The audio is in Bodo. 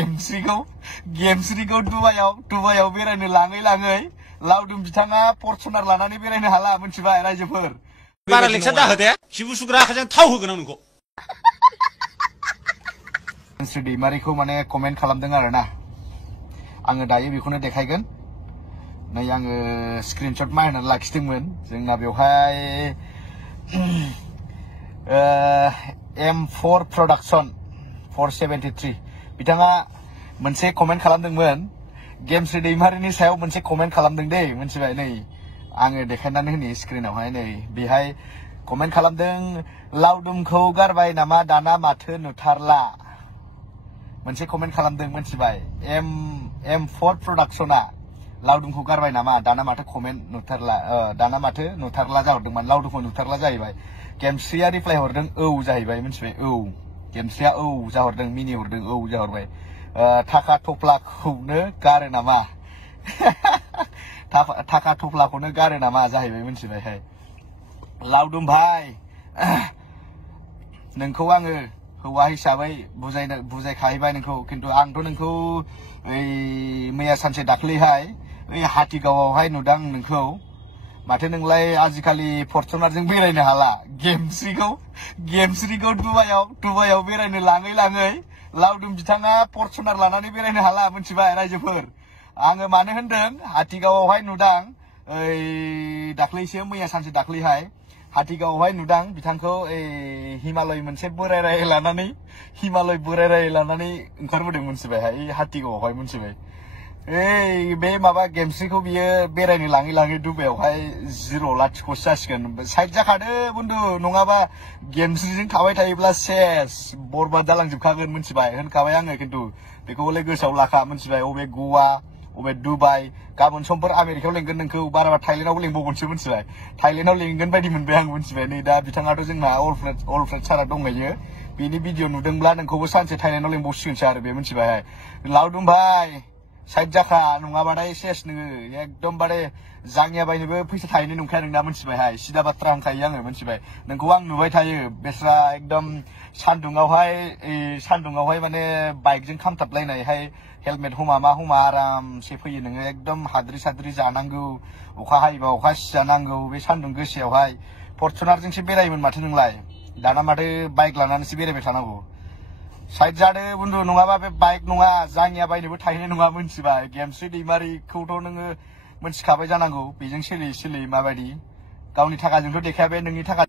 गेमस्रिखौ दुबाइयाव बेरायनो लाङै लावदुम बिथाङा फर्चुनार लानानै बेरायनो हाला मोनथिबाय रायजोफोर बारा लेक्सार दाहो दे सिबु सुग्रा आखाइजों थाव होगोन आं नोंखौ गेमस्रि दैमारिखौ माने कमेन्ट खालामदों आरोना आङो दायो बेखौनो देखायगोन नै आङो स्क्रिनशट मारनानै लाखिदोंमोन जोंना बेवहाय M4 Production 473 बिथाङा मोनसे कमेन्ट खालामदोंमोन गेमस्रि दैमारिनि सायाव मोनसे कमेन्ट खालामदों दे मोनथिबाय नै आङो देखायनानै होनि स्क्रिनावहाय नै बेहाय कमेन्ट खालामदों लावदुमखौ गारबाय नामा दाना माथो नुथारला मोनसे कमेन्ट खालामदों मोनथिबाय M4 Productionआ लावदुमखौ गारबाय नामा दाना माथो कमेन्ट नुथारला दाना माथो नुथारला जाहरदोंमोन लावदुमखौ नुथारला जाहैबाय गेमस्रिया रिप्लाय हरदों औ जाहैबाय मोनथिबाय औ गेमस्रिया औ जाहरदों मिनि हरदों औ जाहरबाय थाखा थफ्लाखौनो गारो नामा थाखा थफ्लाखौनो गारो नामा जाहैबाय मोनथिबायहाय लावदुम भाई नोंखौ आङो हौवा हिसाबै बुजायखाहैबाय नोंखौ खिन्थु आंथ' नोंखौ मैया सानसे दाख्लैहाय हाथिगावआवहाय नुदां नोंखौ माथो नोंलाय आजिखालि फर्चुनारजों बेरायनो हाला गेमस्रिखौ दुबाइयाव बेरायनो लाङै लावदुम बिथाङा फर्चुनार लानानै बेरायनो हाला मोनथिबाय रायजोफोर आङो मानो होनदों हाथिगावआवहाय नुदां दाख्लैसो मैया सानसे दाख्लैहाय हाथिगावआवहाय नुदां बिथांखौ हिमालय मोनसे बोराय लानानै ओंखारबोदों मोनथिबायहाय हाथिगावआवहाय मोनथिबाय बे माबा गेमस्रिखौ बियो बेरायनो लाङै दुबाइयावहाय 0-0 जासिगोन साइड जाखादो बन्धु नङाबा गेमस्रिजों थाबाय थायोब्ला सेस बरबाद जालांजोबखागोन मोनथिबाय होनखाबाय आङो खिन्थु बेखौ हले गोसोआव लाखा मोनथिबाय अबे गवा अबे दुबाइ गाबोन समफोर आमेरिकायाव लेंगोन नोंखौ बाराबा थाइलेण्डआवबो लेंबावगोनसो मोनथिबाय थाइलेण्डआव लेंगोन बायदि मोनबाय आं मोनथिबाय नै दा बिथाङाथ' जोंना अलफ्रेड सारा दंहैयो बिनि भिडिअ नुदोंब्ला नोंखौबो सानसे थाइलेण्डआव लेंबावसिगोनसो आरो बे मोनथिबाय लावदुम भाई साइड जाखा नङाबाथाय सेस नोङो एकदमबारे जाङिया बायनोबो फैसा थाहैनाय नंखाया नोंना मोनथिबायहाय सिदा बाथ्रा होनखायो आङो मोनथिबाय नोंखौ आं नुबाय थायो बेस्रा एकदम सान्दुङावहाय माने बाइकजों खामथाबलायनायहाय हेलमेट हमा आरामसे फैयो नोङो एकदम हाद्रि साद्रि जानांगौ अखा हायोबा अखा सिजानांगौ बे सान्दुं गोसायावहाय फर्चुनारजोंसो बेरायोमोन माथो नोंलाय दाना माथो बाइक लानानैसो बेरायबाय थानांगौ साइड जादो बन्धु नङाबा बे बाइक नङा जाङिया बायनोबो थाहैनाय नङा मोनथिबाय गेमस्रि दैमारिखौथ' नोङो मोनथिखाबाय जानांगौ बेजों सोलियै माबायदि गावनि थाखाजोंथ' देखाया बे नोंनि थाखा